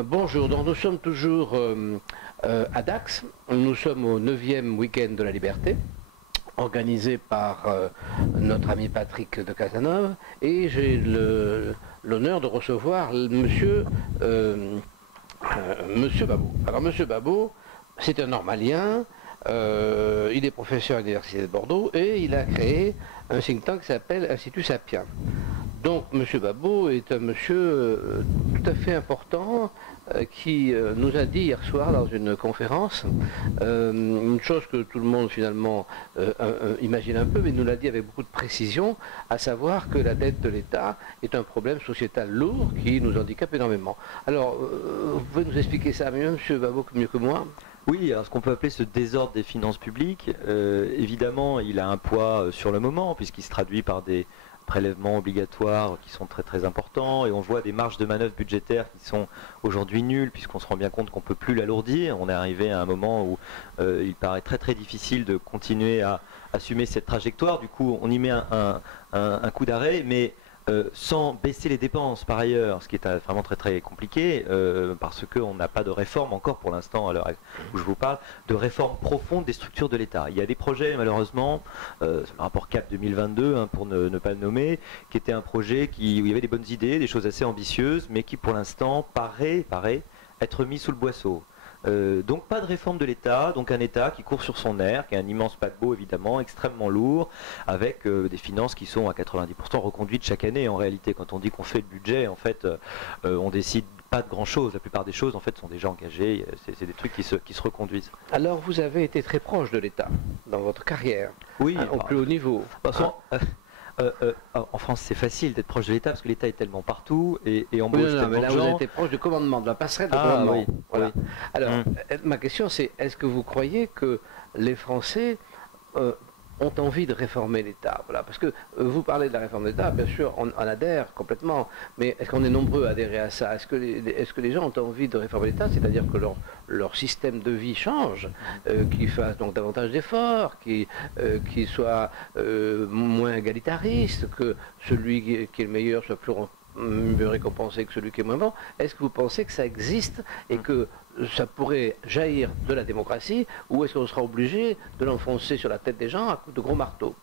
Bonjour, donc nous sommes toujours à Dax, nous sommes au 9e week-end de la liberté, organisé par notre ami Patrick de Casanova, et j'ai l'honneur de recevoir monsieur Babot. Alors monsieur Babot, c'est un normalien, il est professeur à l'Université de Bordeaux, et il a créé un think tank qui s'appelle Institut Sapiens. Donc, M. Babot est un monsieur tout à fait important qui nous a dit hier soir dans une conférence une chose que tout le monde finalement imagine un peu, mais nous l'a dit avec beaucoup de précision, à savoir que la dette de l'État est un problème sociétal lourd qui nous handicape énormément. Alors, vous pouvez nous expliquer ça mieux, M. Babot, mieux que moi? Oui, alors ce qu'on peut appeler ce désordre des finances publiques, évidemment, il a un poids sur le moment, puisqu'il se traduit par des prélèvements obligatoires qui sont très très importants, et on voit des marges de manœuvre budgétaires qui sont aujourd'hui nulles, puisqu'on se rend bien compte qu'on ne peut plus l'alourdir. On est arrivé à un moment où il paraît très très difficile de continuer à assumer cette trajectoire. Du coup, on y met un coup d'arrêt, mais sans baisser les dépenses par ailleurs, ce qui est vraiment très très compliqué, parce qu'on n'a pas de réforme encore pour l'instant, à l'heure où je vous parle, de réforme profonde des structures de l'État. Il y a des projets malheureusement, le rapport CAP 2022, hein, pour ne pas le nommer, qui était un projet où il y avait des bonnes idées, des choses assez ambitieuses, mais qui pour l'instant paraît être mis sous le boisseau. Donc pas de réforme de l'État, donc un État qui court sur son air, qui est un immense paquebot évidemment, extrêmement lourd, avec des finances qui sont à 90% reconduites chaque année. En réalité, quand on dit qu'on fait le budget, en fait, on décide pas de grand chose. La plupart des choses, en fait, sont déjà engagées. C'est des trucs qui se reconduisent. Alors, vous avez été très proche de l'État dans votre carrière, oui, hein, au plus haut niveau. En France, c'est facile d'être proche de l'État parce que l'État est tellement partout et embauche oui, tellement mais là, de vous gens. avez été proche du commandement, de la passerelle de commandement. Oui, voilà. oui. Alors, ma question, c'est est-ce que vous croyez que les Français ont envie de réformer l'État? Voilà, parce que vous parlez de la réforme de l'État, bien sûr, on adhère complètement, mais est-ce qu'on est nombreux à adhérer à ça? Est-ce que les gens ont envie de réformer l'État, c'est-à-dire que leur système de vie change, qu'ils fassent donc davantage d'efforts, qu'ils soient moins égalitaristes, que celui qui est le meilleur soit mieux récompensé que celui qui est moins bon? Est-ce que vous pensez que ça existe et que ça pourrait jaillir de la démocratie, ou est-ce qu'on sera obligé de l'enfoncer sur la tête des gens à coups de gros marteaux?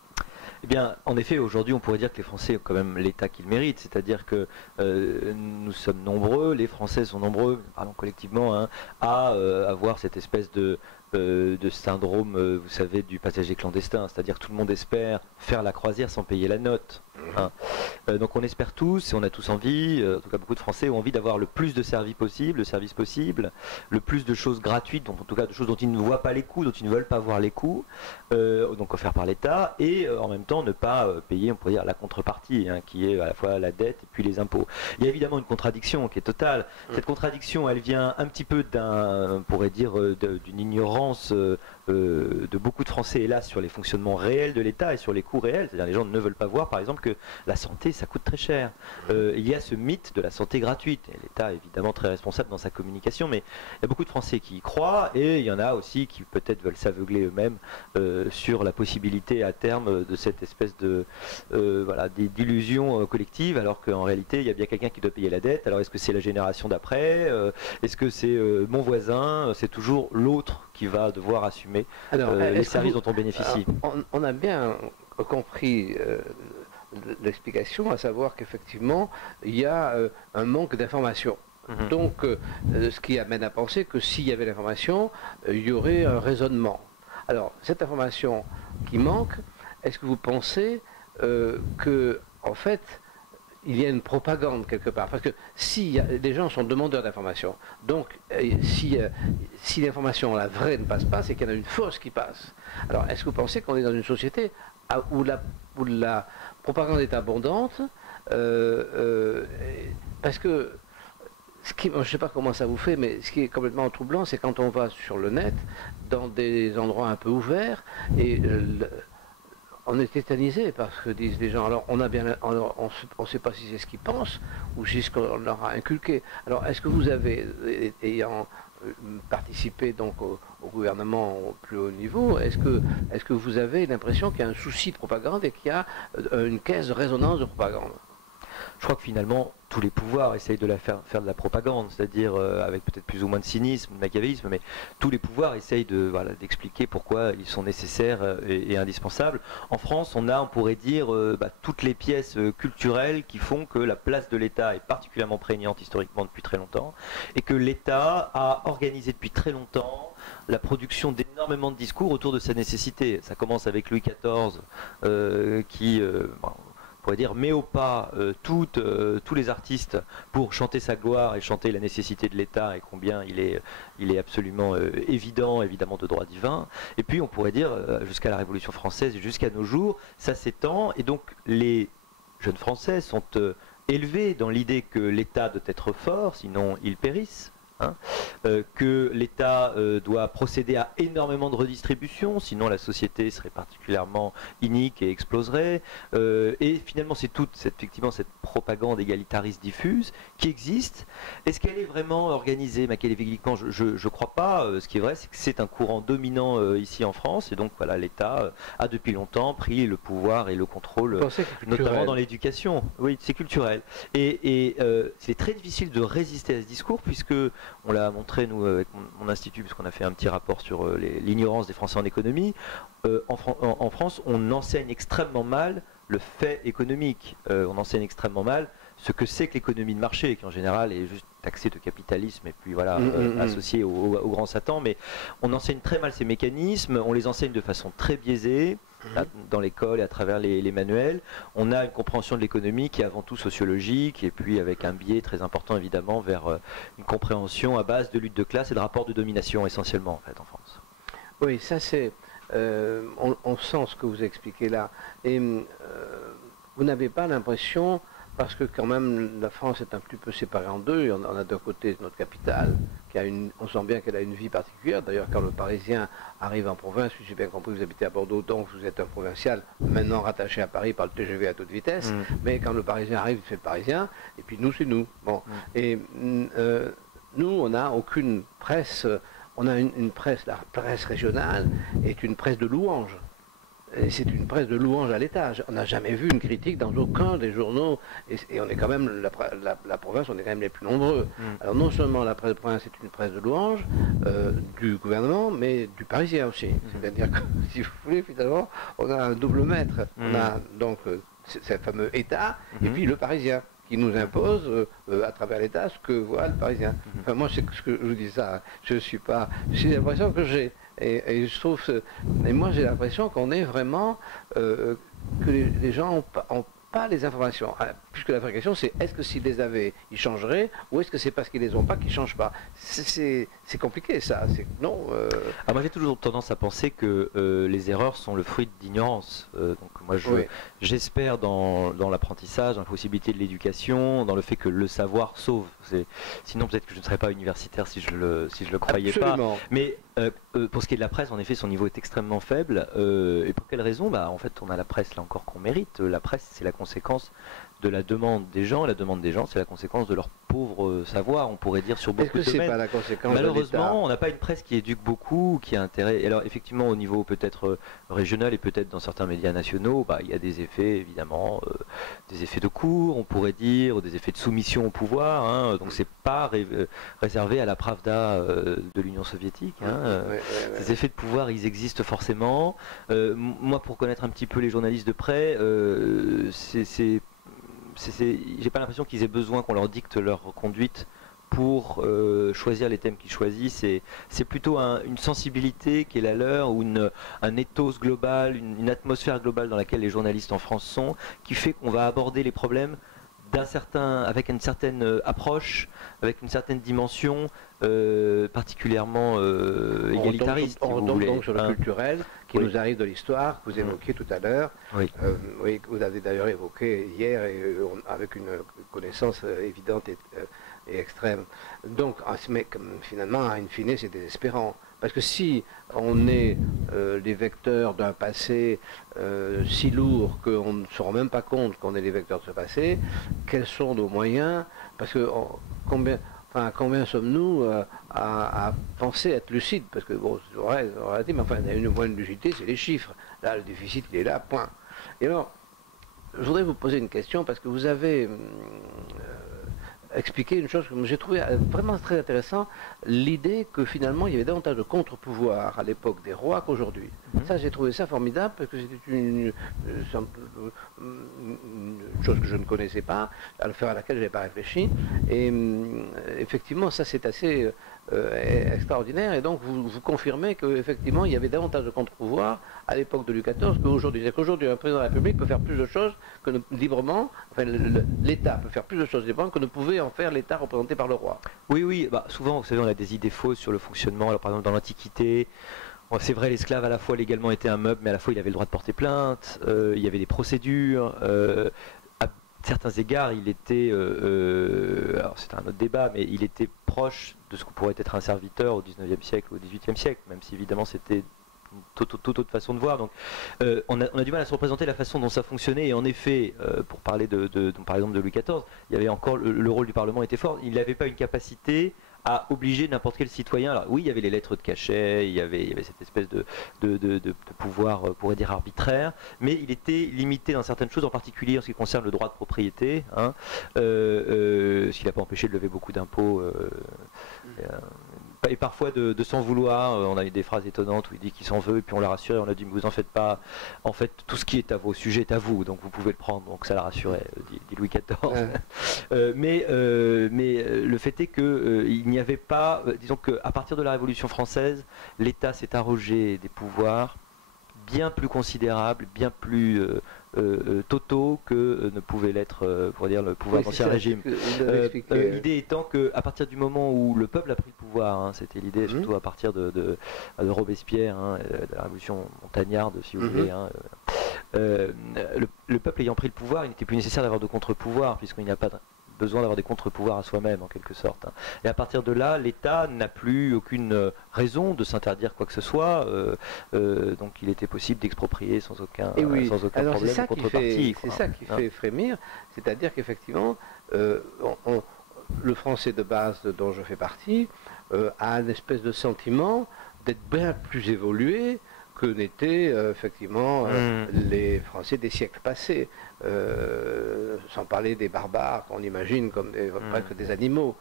Eh bien, en effet, aujourd'hui, on pourrait dire que les Français ont quand même l'État qu'ils méritent, c'est-à-dire que nous sommes nombreux, les Français sont nombreux, pardon, collectivement, hein, à avoir cette espèce de syndrome, vous savez, du passager clandestin, c'est-à-dire que tout le monde espère faire la croisière sans payer la note. Hein. Donc on espère tous, et on a tous envie, en tout cas beaucoup de Français ont envie d'avoir le plus de services possible, le plus de choses gratuites, en tout cas de choses dont ils ne voient pas les coûts, dont ils ne veulent pas voir les coûts, donc offerts par l'État, et en même temps ne pas payer, on pourrait dire, la contrepartie, hein, qui est à la fois la dette et puis les impôts. Il y a évidemment une contradiction qui est totale. Cette contradiction, elle vient un petit peu on pourrait dire, d'une ignorance de beaucoup de Français, hélas, sur les fonctionnements réels de l'État et sur les coûts réels. C'est-à-dire les gens ne veulent pas voir, par exemple, que la santé, ça coûte très cher. Il y a ce mythe de la santé gratuite. L'État est évidemment très responsable dans sa communication, mais il y a beaucoup de Français qui y croient, et il y en a aussi qui peut-être veulent s'aveugler eux-mêmes sur la possibilité à terme de cette espèce d'illusion collective, alors qu'en réalité, il y a bien quelqu'un qui doit payer la dette. Alors est-ce que c'est la génération d'après? Est-ce que c'est mon voisin? C'est toujours l'autre qui va devoir assumer les services dont on bénéficie. On a bien compris l'explication, à savoir qu'effectivement, il y a un manque d'information. Donc, ce qui amène à penser que s'il y avait l'information, il y aurait un raisonnement. Alors, cette information qui manque, est-ce que vous pensez que, en fait, il y a une propagande quelque part? Parce que si les gens sont demandeurs d'informations, donc si l'information, la vraie, ne passe pas, c'est qu'il y en a une fausse qui passe. Alors, est-ce que vous pensez qu'on est dans une société où la propagande est abondante, parce que je ne sais pas comment ça vous fait, mais ce qui est complètement troublant, c'est quand on va sur le net, dans des endroits un peu ouverts, et on est tétanisé par ce que disent les gens. Alors on ne sait pas si c'est ce qu'ils pensent ou si c'est ce qu'on leur a inculqué. Alors est-ce que vous avez, ayant participé donc au gouvernement au plus haut niveau, est-ce que vous avez l'impression qu'il y a un souci de propagande et qu'il y a une caisse de résonance de propagande? je crois que finalement tous les pouvoirs essayent de faire de la propagande, c'est-à-dire avec peut-être plus ou moins de cynisme, de machiavélisme, mais tous les pouvoirs essayent d'expliquer pourquoi ils sont nécessaires et indispensables. En France, on pourrait dire, toutes les pièces culturelles qui font que la place de l'État est particulièrement prégnante historiquement depuis très longtemps, et que l'État a organisé depuis très longtemps la production d'énormément de discours autour de sa nécessité. Ça commence avec Louis XIV qui on pourrait dire, met au pas tous les artistes pour chanter sa gloire et chanter la nécessité de l'État et combien il est absolument évidemment de droit divin. Et puis on pourrait dire, jusqu'à la Révolution française et jusqu'à nos jours, ça s'étend, et donc les jeunes Français sont élevés dans l'idée que l'État doit être fort, sinon ils périssent. Que l'État doit procéder à énormément de redistribution, sinon la société serait particulièrement inique et exploserait. Et finalement, c'est effectivement cette propagande égalitariste diffuse qui existe. Est-ce qu'elle est vraiment organisée machiavéliquement? Je ne crois pas. Ce qui est vrai, c'est que c'est un courant dominant ici en France, et donc voilà, l'État a depuis longtemps pris le pouvoir et le contrôle, notamment dans l'éducation. Oui, c'est culturel. Et c'est très difficile de résister à ce discours, puisque on l'a montré, nous, avec mon institut, puisqu'on a fait un petit rapport sur l'ignorance des Français en économie. En France, on enseigne extrêmement mal le fait économique. On enseigne extrêmement mal ce que c'est que l'économie de marché, qui en général est juste taxée de capitalisme et puis voilà, associée au grand Satan. Mais on enseigne très mal ces mécanismes, on les enseigne de façon très biaisée. Dans l'école et à travers les manuels, on a une compréhension de l'économie qui est avant tout sociologique, et puis avec un biais très important évidemment vers une compréhension à base de lutte de classe et de rapport de domination essentiellement en fait en France. Oui, ça c'est, on sent ce que vous expliquez là, et vous n'avez pas l'impression, parce que quand même la France est un petit peu séparée en deux, et on a d'un côté notre capitale, on sent bien qu'elle a une vie particulière. D'ailleurs, quand le Parisien arrive en province, si j'ai bien compris, vous habitez à Bordeaux, donc vous êtes un provincial, maintenant rattaché à Paris par le TGV à toute vitesse, mais quand le Parisien arrive, c'est le Parisien, et puis nous, c'est nous. Bon. Et nous, on n'a aucune presse, on a une presse, la presse régionale est une presse de louanges. C'est une presse de louange à l'État. On n'a jamais vu une critique dans aucun des journaux. Et on est quand même, la province, on est quand même les plus nombreux. Alors non seulement la presse de province est une presse de louange du gouvernement, mais du Parisien aussi. C'est-à-dire que, si vous voulez, finalement, on a un double maître. On a donc ce fameux État, et puis le Parisien, qui nous impose à travers l'État ce que voit le Parisien. Enfin, moi, c'est ce que je vous dis ça. Je suis pas. C'est l'impression que j'ai. Et je trouve. Et moi, j'ai l'impression qu'on est vraiment. Que les gens ont pas les informations. Puisque la vraie question, c'est est-ce que s'ils les avaient, ils changeraient, ou est-ce que c'est parce qu'ils les ont pas qu'ils ne changent pas? C'est compliqué, ça. Non. Moi, j'ai toujours tendance à penser que les erreurs sont le fruit d'ignorance. Donc, moi, j'espère dans l'apprentissage, dans la possibilité de l'éducation, dans le fait que le savoir sauve. Sinon, peut-être que je ne serais pas universitaire si je le croyais Absolument. pas. Mais pour ce qui est de la presse, en effet, son niveau est extrêmement faible. Et pour quelle raison? En fait, on a la presse, là encore, qu'on mérite. La presse, c'est la conséquence de la demande des gens. La demande des gens, c'est la conséquence de leur pauvre savoir, on pourrait dire, sur beaucoup de domaines. Est-ce que c'est pas la conséquence? Malheureusement, on n'a pas une presse qui éduque beaucoup, qui a intérêt. Alors, effectivement, au niveau peut-être régional et peut-être dans certains médias nationaux, il y a des effets, évidemment, des effets de cours, on pourrait dire, des effets de soumission au pouvoir. Donc, c'est pas réservé à la Pravda de l'Union soviétique. Ces effets de pouvoir, ils existent forcément. Moi, pour connaître un petit peu les journalistes de près, j'ai pas l'impression qu'ils aient besoin qu'on leur dicte leur conduite pour choisir les thèmes qu'ils choisissent. C'est plutôt une sensibilité qui est la leur, ou un ethos global, une atmosphère globale dans laquelle les journalistes en France sont, qui fait qu'on va aborder les problèmes avec une certaine approche, avec une certaine dimension particulièrement égalitariste. On retombe donc sur le culturel qui nous arrive de l'histoire, que vous évoquiez tout à l'heure, que vous avez d'ailleurs évoqué hier, avec une connaissance évidente et extrême. Donc, mais finalement, in fine, c'est désespérant. Parce que si on est les vecteurs d'un passé si lourd qu'on ne se rend même pas compte qu'on est les vecteurs de ce passé, quels sont nos moyens? Parce que combien sommes-nous à penser être lucides? Parce que bon, c'est vrai, mais enfin, une moyenne de lucidité, c'est les chiffres. Là, le déficit, il est là, point. Et alors, je voudrais vous poser une question parce que vous avez expliqué une chose que j'ai trouvé vraiment très intéressant, l'idée que finalement il y avait davantage de contre-pouvoir à l'époque des rois qu'aujourd'hui. Ça, j'ai trouvé ça formidable parce que c'était une chose que je ne connaissais pas, à laquelle je n'avais pas réfléchi. Et effectivement, ça c'est assez extraordinaire. Et donc vous confirmez qu'effectivement il y avait davantage de contre-pouvoir à l'époque de Louis XIV qu'aujourd'hui. C'est-à-dire qu'aujourd'hui un président de la République peut faire plus de choses que librement, enfin l'État peut faire plus de choses librement que ne pouvait en faire l'État représenté par le roi. Oui, oui, bah, souvent, vous savez, on a des idées fausses sur le fonctionnement. Alors, par exemple, dans l'Antiquité, c'est vrai, l'esclave à la fois légalement était un meuble, mais à la fois il avait le droit de porter plainte, il y avait des procédures. À certains égards, il était, alors c'est un autre débat, mais il était proche de ce que pourrait être un serviteur au 19e siècle ou au 18e siècle, même si évidemment c'était toute autre façon de voir. Donc, on a du mal à se représenter la façon dont ça fonctionnait. Et en effet, pour parler par exemple de Louis XIV, il y avait encore le rôle du Parlement était fort. Il n'avait pas une capacité à obliger n'importe quel citoyen. Alors oui, il y avait les lettres de cachet, il y avait cette espèce de pouvoir, on pourrait dire, arbitraire, mais il était limité dans certaines choses, en particulier en ce qui concerne le droit de propriété, hein, ce qui n'a pas empêché de lever beaucoup d'impôts. Et parfois de s'en vouloir, on a eu des phrases étonnantes où il dit qu'il s'en veut, et puis on l'a rassuré, on a dit mais vous en faites pas, en fait tout ce qui est à vos sujets est à vous, donc vous pouvez le prendre, donc ça l'a rassuré, dit Louis XIV. Mais le fait est qu'il n'y avait pas, disons qu'à partir de la Révolution française, l'État s'est arrogé des pouvoirs bien plus considérables, bien plus totaux que ne pouvait l'être, pour dire, le pouvoir d'Ancien Régime. L'idée étant qu'à partir du moment où le peuple a pris le pouvoir, hein, c'était l'idée surtout à partir de Robespierre, hein, de la révolution montagnarde, si vous voulez. Hein, le peuple ayant pris le pouvoir, il n'était plus nécessaire d'avoir de contre-pouvoir, puisqu'il n'y a pas besoin d'avoir des contre-pouvoirs à soi-même en quelque sorte. Hein. Et à partir de là, l'État n'a plus aucune raison de s'interdire quoi que ce soit, donc il était possible d'exproprier sans aucun Alors, problème de contrepartie. C'est ça qui fait frémir, c'est-à-dire qu'effectivement, le français de base dont je fais partie a une espèce de sentiment d'être bien plus évolué que n'étaient effectivement les Français des siècles passés, sans parler des barbares qu'on imagine comme presque des animaux.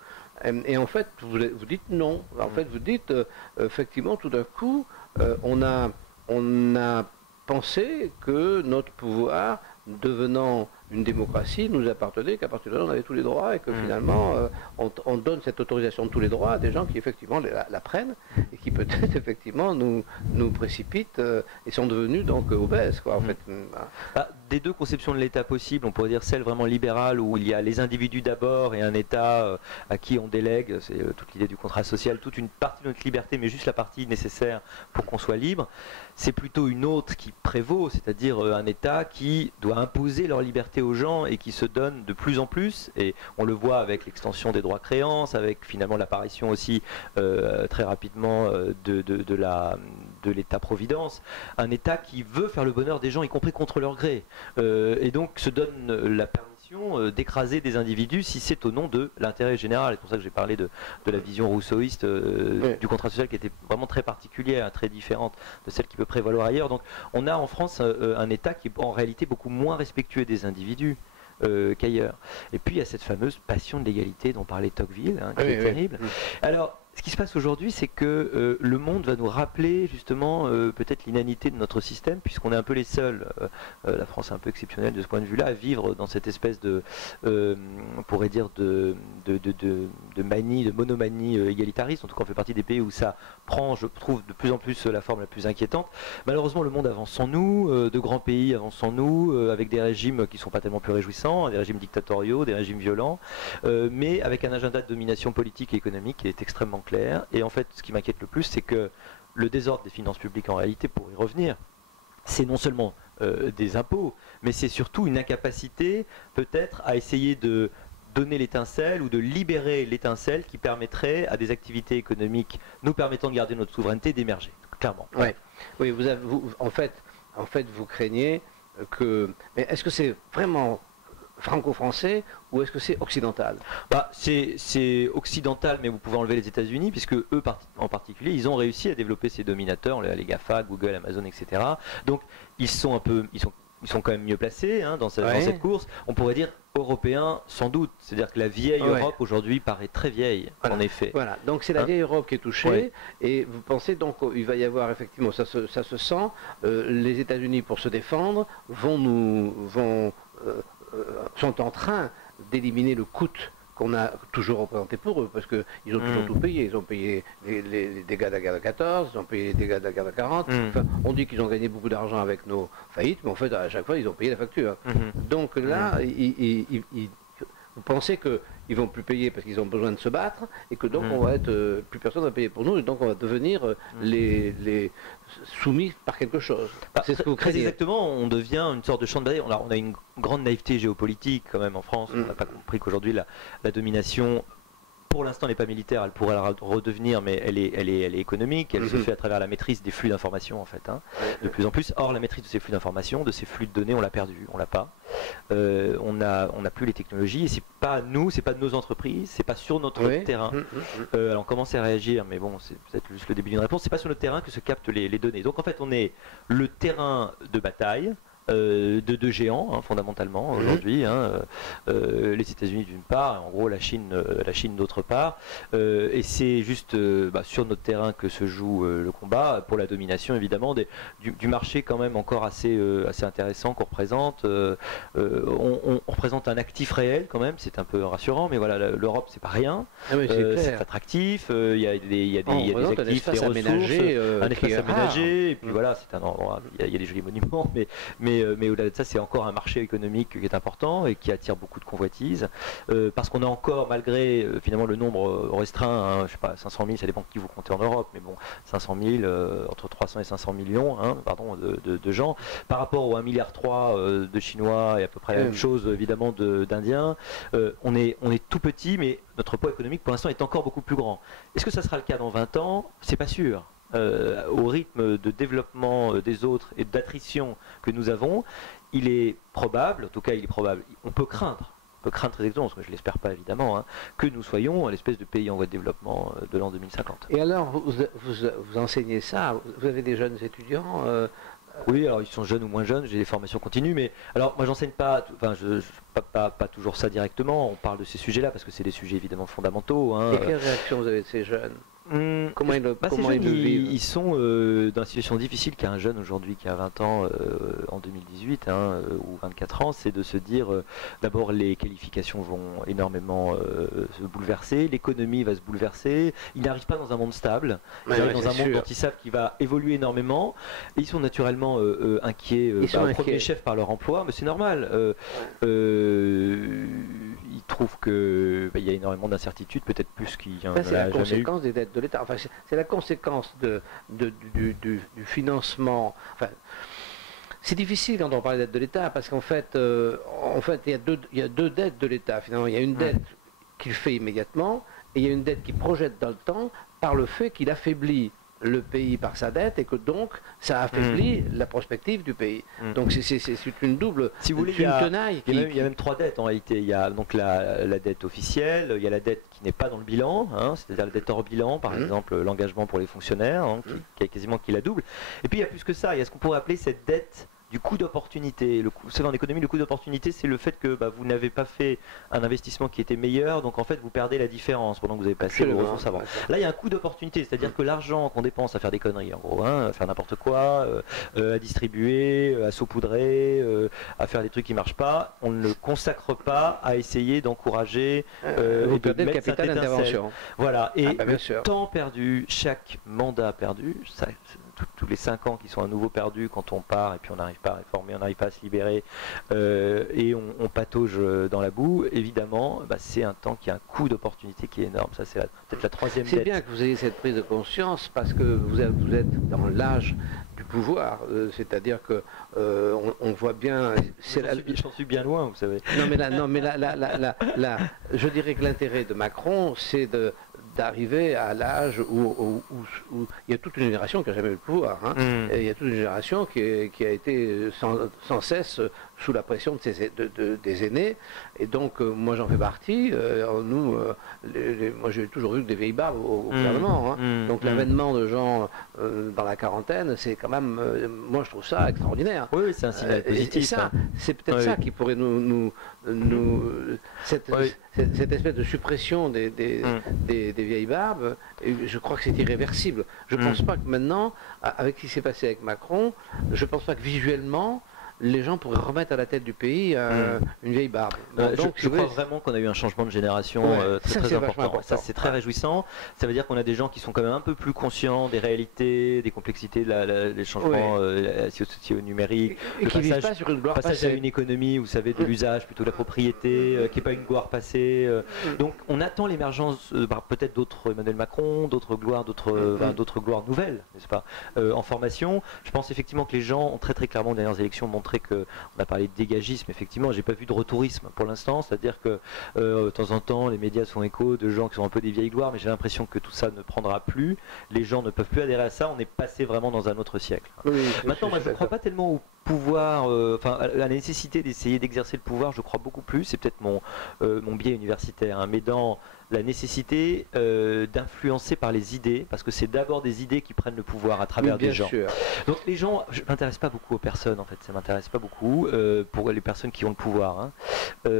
Et en fait, vous dites non. En fait, vous dites effectivement tout d'un coup, on a pensé que notre pouvoir, devenant une démocratie, nous appartenait, qu'à partir de là on avait tous les droits et que finalement on donne cette autorisation de tous les droits à des gens qui effectivement la prennent et qui peut-être effectivement nous précipitent et sont devenus donc obèses quoi en fait. Des deux conceptions de l'État possibles, on pourrait dire celle vraiment libérale où il y a les individus d'abord et un État à qui on délègue, c'est toute l'idée du contrat social, toute une partie de notre liberté mais juste la partie nécessaire pour qu'on soit libre. C'est plutôt une autre qui prévaut, c'est-à-dire un État qui doit imposer leur liberté aux gens et qui se donne de plus en plus, et on le voit avec l'extension des droits créances, avec finalement l'apparition aussi très rapidement de l'État-providence, un État qui veut faire le bonheur des gens, y compris contre leur gré, et donc se donne la permission d'écraser des individus si c'est au nom de l'intérêt général. C'est pour ça que j'ai parlé de la vision rousseauiste du contrat social qui était vraiment très particulière, très différente de celle qui peut prévaloir ailleurs. Donc on a en France un État qui est en réalité beaucoup moins respectueux des individus qu'ailleurs. Et puis il y a cette fameuse passion de l'égalité dont parlait Tocqueville, hein, qui est terrible. Alors, ce qui se passe aujourd'hui, c'est que le monde va nous rappeler justement peut-être l'inanité de notre système, puisqu'on est un peu les seuls, la France est un peu exceptionnelle de ce point de vue-là, à vivre dans cette espèce de, on pourrait dire, de manie, de monomanie égalitariste. En tout cas, on fait partie des pays où ça prend, je trouve, de plus en plus la forme la plus inquiétante. Malheureusement, le monde avance sans nous, de grands pays avancent sans nous, avec des régimes qui ne sont pas tellement plus réjouissants, des régimes dictatoriaux, des régimes violents, mais avec un agenda de domination politique et économique qui est extrêmement clair. Et en fait, ce qui m'inquiète le plus, c'est que le désordre des finances publiques, en réalité, pour y revenir, c'est non seulement des impôts, mais c'est surtout une incapacité, peut-être, à essayer de donner l'étincelle ou de libérer l'étincelle qui permettrait à des activités économiques nous permettant de garder notre souveraineté d'émerger, clairement. Ouais. Oui, en fait, vous craignez que... Mais est-ce que c'est vraiment franco-français ou est-ce que c'est occidental? C'est occidental, mais vous pouvez enlever les États-Unis, puisque eux en particulier, ils ont réussi à développer ces dominateurs, les GAFA, Google, Amazon, etc. Donc ils sont ils sont quand même mieux placés dans cette course. On pourrait dire européens sans doute. C'est-à-dire que la vieille Europe aujourd'hui paraît très vieille, en effet. Voilà, donc c'est la vieille Europe qui est touchée. Et vous pensez donc qu'il va y avoir effectivement, ça se sent, les États-Unis pour se défendre sont en train d'éliminer le coût qu'on a toujours représenté pour eux, parce qu'ils ont toujours tout payé. Ils ont payé les dégâts de la guerre de 14, ils ont payé les dégâts de la guerre de 40. Enfin, on dit qu'ils ont gagné beaucoup d'argent avec nos faillites, mais en fait, à chaque fois, ils ont payé la facture. Donc là, vous pensez qu'ils ne vont plus payer parce qu'ils ont besoin de se battre, et que donc on va être, plus personne va payer pour nous, et donc on va devenir les soumis par quelque chose. C'est ce que vous craignez. Exactement, on devient une sorte de champ de bataille. On a une grande naïveté géopolitique quand même en France. On n'a pas compris qu'aujourd'hui la domination, pour l'instant, n'est pas militaire. Elle pourrait la redevenir, mais elle est économique. Elle se fait à travers la maîtrise des flux d'informations, en fait, de plus en plus. Or, la maîtrise de ces flux d'informations, de ces flux de données, on l'a perdu. On l'a pas. On n'a plus les technologies, et c'est pas nous, c'est pas de nos entreprises, c'est pas sur notre terrain. Alors on commence à réagir, mais bon, c'est peut-être juste le début d'une réponse. C'est pas sur notre terrain que se captent les données. Donc en fait, on est le terrain de bataille de deux géants, fondamentalement aujourd'hui, les États-Unis d'une part, et en gros la Chine d'autre part, et c'est juste sur notre terrain que se joue le combat pour la domination évidemment du marché quand même encore assez intéressant qu'on représente. On représente un actif réel quand même, c'est un peu rassurant, mais voilà, l'Europe c'est pas rien, c'est attractif, il y a des actifs, des ressources, un espace aménagé, et puis voilà, c'est un endroit, il y a des jolis monuments, mais au-delà de ça, c'est encore un marché économique qui est important et qui attire beaucoup de convoitises, parce qu'on a encore, malgré finalement le nombre restreint, je sais pas, 500 000, ça dépend qui vous comptez en Europe, mais bon, 500 000, entre 300 et 500 millions de gens, par rapport aux 1,3 milliard de Chinois et à peu près la même chose évidemment d'Indiens, on est tout petit, mais notre poids économique pour l'instant est encore beaucoup plus grand. Est-ce que ça sera le cas dans 20 ans? C'est pas sûr. Au rythme de développement des autres et d'attrition que nous avons, il est probable, en tout cas il est probable, on peut craindre très exactement, parce que je ne l'espère pas évidemment, que nous soyons l'espèce de pays en voie de développement de l'an 2050. Et alors, vous enseignez ça, vous avez des jeunes étudiants Oui, alors ils sont jeunes ou moins jeunes, j'ai des formations continues, mais alors moi j'enseigne pas, pas toujours ça directement, on parle de ces sujets-là parce que c'est des sujets évidemment fondamentaux. Et quelle réaction vous avez de ces jeunes? Comment ils le vivent? Ils sont dans une situation difficile qu'a un jeune aujourd'hui qui a 20 ans en 2018 ou 24 ans, c'est de se dire d'abord les qualifications vont énormément se bouleverser, l'économie va se bouleverser, ils n'arrivent pas dans un monde stable, ils arrivent dans un monde dont ils savent qu'il va évoluer énormément, et ils sont naturellement inquiets au premier chef par leur emploi, mais c'est normal. Ils trouvent qu'il y a énormément d'incertitudes, peut-être plus qu'il y en a jamais eu. C'est la conséquence des dettes de l'État. Enfin, c'est la conséquence du financement. Enfin, c'est difficile quand on parle des dettes de l'État parce qu'en fait, il y a deux dettes de l'État. Finalement, il y a une dette qu'il fait immédiatement et il y a une dette qui projette dans le temps par le fait qu'il affaiblit le pays par sa dette et que donc ça affaiblit la prospective du pays. Donc c'est une double, si vous voulez, tenaille. Il y a même trois dettes en réalité. Il y a donc la dette officielle, il y a la dette qui n'est pas dans le bilan, c'est-à-dire la dette hors bilan, par exemple l'engagement pour les fonctionnaires, qui la double. Et puis il y a plus que ça, il y a ce qu'on pourrait appeler cette dette du coût d'opportunité. Vous savez, en économie, le coût d'opportunité, c'est le fait que vous n'avez pas fait un investissement qui était meilleur, donc en fait, vous perdez la différence pendant que vous avez passé vos ressources avant. Là, il y a un coût d'opportunité, c'est-à-dire que l'argent qu'on dépense à faire des conneries, en gros, à faire n'importe quoi, à distribuer, à saupoudrer, à faire des trucs qui ne marchent pas, on ne le consacre pas à essayer d'encourager et de mettre le capital d'intervention. Voilà, et le temps perdu, chaque mandat perdu, ça, tous les 5 ans qui sont à nouveau perdus quand on part et puis on n'arrive pas à réformer, on n'arrive pas à se libérer et on patauge dans la boue, évidemment, c'est un temps qui a un coût d'opportunité qui est énorme. Ça, c'est peut-être la troisième dette. C'est bien que vous ayez cette prise de conscience parce que vous êtes dans l'âge du pouvoir, c'est-à-dire que on voit bien. J'en suis bien loin, vous savez. Non mais là, je dirais que l'intérêt de Macron, c'est d'arriver à l'âge où il y a toute une génération qui n'a jamais eu le pouvoir. Hein. Et il y a toute une génération qui a été sans cesse sous la pression des aînés. Et donc, moi, j'en fais partie. Moi, j'ai toujours vu que des vieilles barbes au gouvernement. Hein. Donc, l'avènement de gens dans la quarantaine, c'est quand même... moi, je trouve ça extraordinaire. Oui, c'est un signal positif. Et ça, c'est peut-être ça qui pourrait cette espèce de suppression des vieilles barbes, et je crois que c'est irréversible. Je ne pense pas que maintenant, avec ce qui s'est passé avec Macron, je ne pense pas que visuellement, les gens pourraient remettre à la tête du pays une vieille barbe. Bon, donc, je crois vraiment qu'on a eu un changement de génération très important. Ça, c'est très réjouissant. Ça veut dire qu'on a des gens qui sont quand même un peu plus conscients des réalités, des complexités, des changements sociaux numériques. Et qui ne vivent pas sur une gloire passage passée. À une économie, vous savez, de l'usage, plutôt de la propriété, qui n'est pas une gloire passée. Donc, on attend l'émergence peut-être d'autres Emmanuel Macron, d'autres gloires, d'autres gloires nouvelles, n'est-ce pas, en formation. Je pense effectivement que les gens ont très clairement, aux dernières élections, montré qu'on a parlé de dégagisme, effectivement, j'ai pas vu de retourisme pour l'instant, c'est-à-dire que de temps en temps les médias sont échos de gens qui sont un peu des vieilles gloires, mais j'ai l'impression que tout ça ne prendra plus, les gens ne peuvent plus adhérer à ça, on est passé vraiment dans un autre siècle. Maintenant, moi je ne crois pas tellement au pouvoir, à la nécessité d'essayer d'exercer le pouvoir, je crois beaucoup plus, c'est peut-être mon biais universitaire, hein, mais dans la nécessité d'influencer par les idées, parce que c'est d'abord des idées qui prennent le pouvoir à travers des gens. Sûr. Donc les gens, je ne m'intéresse pas beaucoup aux personnes en fait, ça m'intéresse pas beaucoup pour les personnes qui ont le pouvoir. Hein.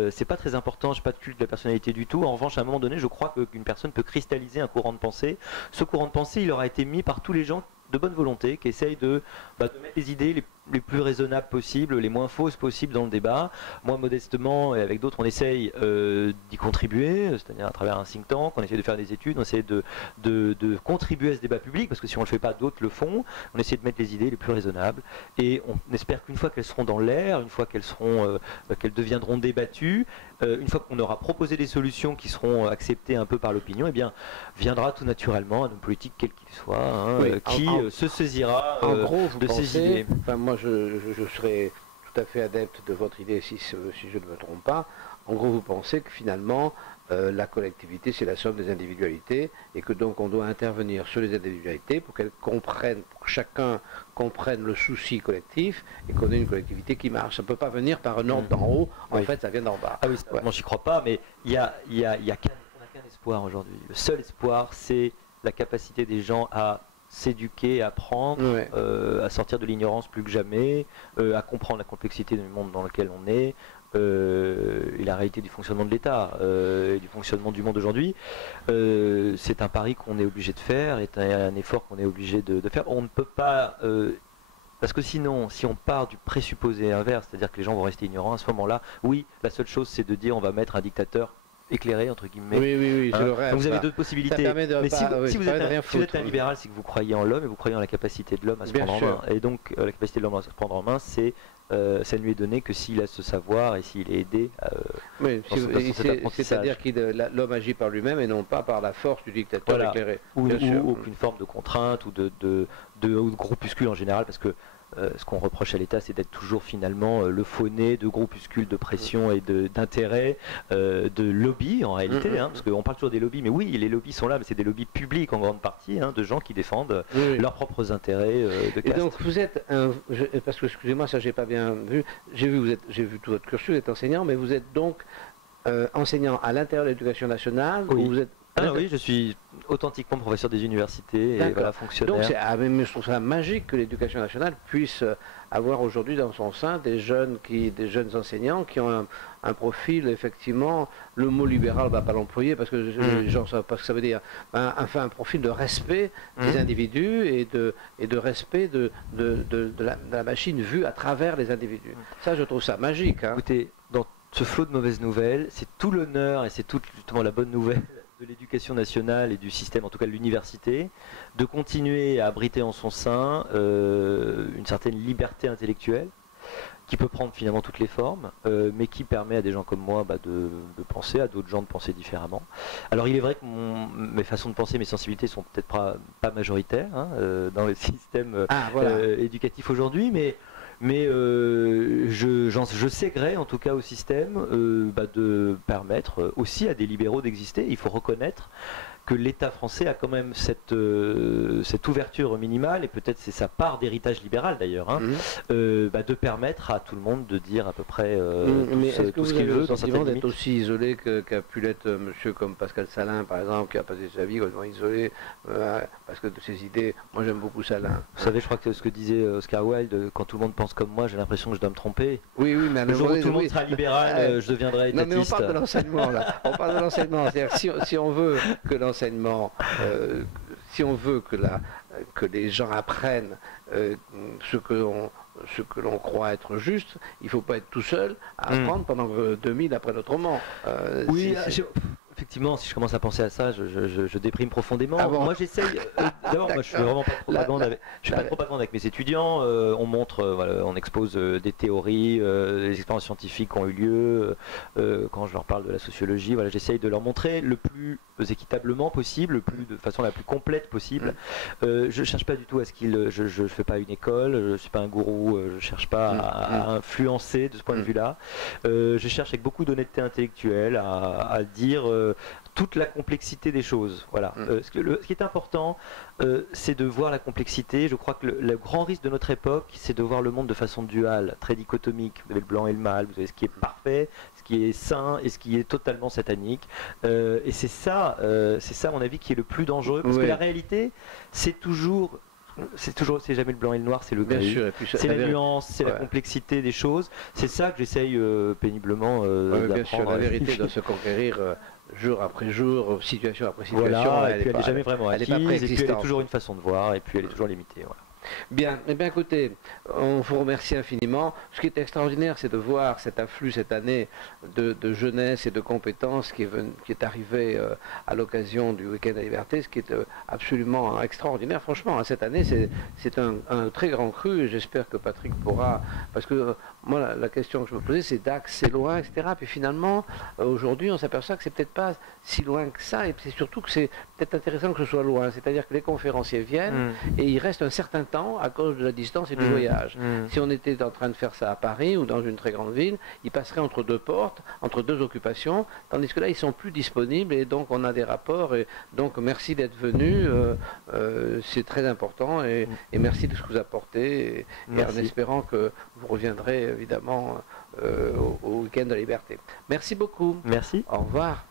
C'est pas très important, j'ai pas de culte de la personnalité du tout. En revanche, à un moment donné, je crois qu'une personne peut cristalliser un courant de pensée. Ce courant de pensée, il aura été mis par tous les gens de bonne volonté qui essayent de mettre les idées les plus raisonnables possibles, les moins fausses possibles dans le débat. Moi, modestement, et avec d'autres, on essaye d'y contribuer, c'est-à-dire à travers un think tank, on essaie de faire des études, on essaie de contribuer à ce débat public, parce que si on ne le fait pas, d'autres le font. On essaie de mettre les idées les plus raisonnables, et on espère qu'une fois qu'elles seront dans l'air, une fois qu'elles deviendront débattues, une fois qu'on aura proposé des solutions qui seront acceptées un peu par l'opinion, eh bien, viendra tout naturellement un homme politique, quel qu'il soit, qui se saisira de ces idées. Enfin, moi, je serais tout à fait adepte de votre idée si je ne me trompe pas. En gros, vous pensez que finalement, la collectivité, c'est la somme des individualités et que donc on doit intervenir sur les individualités pour qu'elles comprennent, pour que chacun comprenne le souci collectif et qu'on ait une collectivité qui marche. Ça ne peut pas venir par un ordre d'en haut, en fait, ça vient d'en bas. Ah oui, moi j'y crois pas, mais on n'a qu'un espoir aujourd'hui. Le seul espoir, c'est la capacité des gens à s'éduquer, à apprendre, à sortir de l'ignorance plus que jamais, à comprendre la complexité du monde dans lequel on est, et la réalité du fonctionnement de l'État et du fonctionnement du monde aujourd'hui. C'est un pari qu'on est obligé de faire, et un effort qu'on est obligé de faire. On ne peut pas... parce que sinon, si on part du présupposé inverse, c'est-à-dire que les gens vont rester ignorants, à ce moment-là, oui, la seule chose c'est de dire on va mettre un dictateur éclairé, entre guillemets. Oui, je le rêve. Donc vous avez d'autres possibilités. Mais si vous êtes un libéral, c'est que vous croyez en l'homme et vous croyez en la capacité de l'homme à se prendre en main. Et donc la capacité de l'homme à se prendre en main, ça ne lui est donné que s'il a ce savoir et s'il est aidé. C'est-à-dire que l'homme agit par lui-même et non pas par la force du dictateur éclairé. Ou aucune forme de contrainte ou de groupuscule en général, parce que ce qu'on reproche à l'État, c'est d'être toujours finalement le faux-nez de groupuscules de pression et d'intérêt, de lobby en réalité, parce qu'on parle toujours des lobbies, mais oui, les lobbies sont là, mais c'est des lobbies publics en grande partie, de gens qui défendent leurs propres intérêts de caste. Et donc vous êtes, parce que excusez-moi, ça j'ai pas bien vu, j'ai vu tout votre cursus, vous êtes enseignant, mais vous êtes donc enseignant à l'intérieur de l'éducation nationale, oui. Ou vous êtes oui, je suis authentiquement professeur des universités et fonctionnaire. Donc je trouve ça magique que l'éducation nationale puisse avoir aujourd'hui dans son sein des jeunes enseignants qui ont un profil, effectivement, le mot libéral, on ne va pas l'employer parce que les gens ne savent pas ce que ça veut dire, un profil de respect des individus et de respect de la machine vue à travers les individus. Ça, je trouve ça magique. Hein. Écoutez, dans ce flot de mauvaises nouvelles, c'est tout l'honneur et c'est toute justement la bonne nouvelle de l'éducation nationale et du système, en tout cas de l'université, de continuer à abriter en son sein une certaine liberté intellectuelle qui peut prendre finalement toutes les formes, mais qui permet à des gens comme moi de penser, à d'autres gens de penser différemment. Alors il est vrai que mes façons de penser, mes sensibilités sont peut-être pas majoritaires dans le système éducatif aujourd'hui, mais je sais gré en tout cas au système de permettre aussi à des libéraux d'exister. Il faut reconnaître que l'État français a quand même cette ouverture minimale, et peut-être c'est sa part d'héritage libéral d'ailleurs, hein, de permettre à tout le monde de dire à peu près mais est-ce que tout vous ce avez qu'il le veut dans sentiment certaines d'être limites. aussi isolé qu'a pu l'être monsieur comme Pascal Salin, par exemple, qui a passé sa vie complètement isolé parce que de ses idées, moi j'aime beaucoup Salin. Vous savez, je crois que ce que disait Oscar Wilde, quand tout le monde pense comme moi, j'ai l'impression que je dois me tromper. Oui, oui, mais à Le jour où tout le monde oui. sera libéral, je deviendrai étatiste. Non, mais on parle de l'enseignement, là. On parle de l'enseignement. C'est-à-dire, si on veut que l'enseignement, si on veut que les gens apprennent ce que l'on croit être juste, il ne faut pas être tout seul à apprendre pendant 2000 après notre roman. Oui, effectivement, si je commence à penser à ça, je déprime profondément. Ah bon. Moi, j'essaye. D'abord, moi, je suis vraiment pas de propagande. Je fais pas de propagande avec mes étudiants. On montre, voilà, on expose des théories, des expériences scientifiques qui ont eu lieu. Quand je leur parle de la sociologie, voilà, j'essaye de leur montrer le plus équitablement possible, de façon la plus complète possible. Je cherche pas du tout à ce qu'ils. Je fais pas une école. Je suis pas un gourou. Je cherche pas à influencer de ce point de vue-là. Je cherche avec beaucoup d'honnêteté intellectuelle à dire toute la complexité des choses. Voilà. Ce qui est important, c'est de voir la complexité. Je crois que le grand risque de notre époque, c'est de voir le monde de façon duale, très dichotomique. Vous avez le blanc et le mal, vous avez ce qui est parfait, ce qui est sain et ce qui est totalement satanique. Et c'est ça, à mon avis, qui est le plus dangereux. Parce que la réalité, c'est jamais le blanc et le noir, c'est le gris. C'est la nuance, c'est la complexité des choses. C'est ça que j'essaye péniblement d'apprendre. Bien sûr, la vérité doit se conquérir jour après jour, situation après situation. Voilà, et puis elle n'est jamais vraiment acquise, et puis elle est toujours une façon de voir, et puis elle est toujours toujours limitée. Voilà. Bien, eh bien écoutez, on vous remercie infiniment. Ce qui est extraordinaire, c'est de voir cet afflux cette année de jeunesse et de compétences qui est arrivé à l'occasion du Week-end de la Liberté, ce qui est absolument extraordinaire. Franchement, cette année, c'est un très grand cru, et j'espère que Patrick pourra, parce que moi, la question que je me posais, c'est Dax, c'est loin, etc. Puis finalement, aujourd'hui, on s'aperçoit que c'est peut-être pas si loin que ça, et c'est surtout que c'est peut-être intéressant que ce soit loin. C'est-à-dire que les conférenciers viennent, et il reste un certain temps à cause de la distance et du voyage. Si on était en train de faire ça à Paris ou dans une très grande ville, ils passeraient entre deux portes, entre deux occupations, tandis que là, ils sont plus disponibles, et donc on a des rapports. Et donc, merci d'être venu. C'est très important, et merci de ce que vous apportez, et en espérant que vous reviendrez évidemment au Week-end de la Liberté. Merci beaucoup. Merci. Au revoir.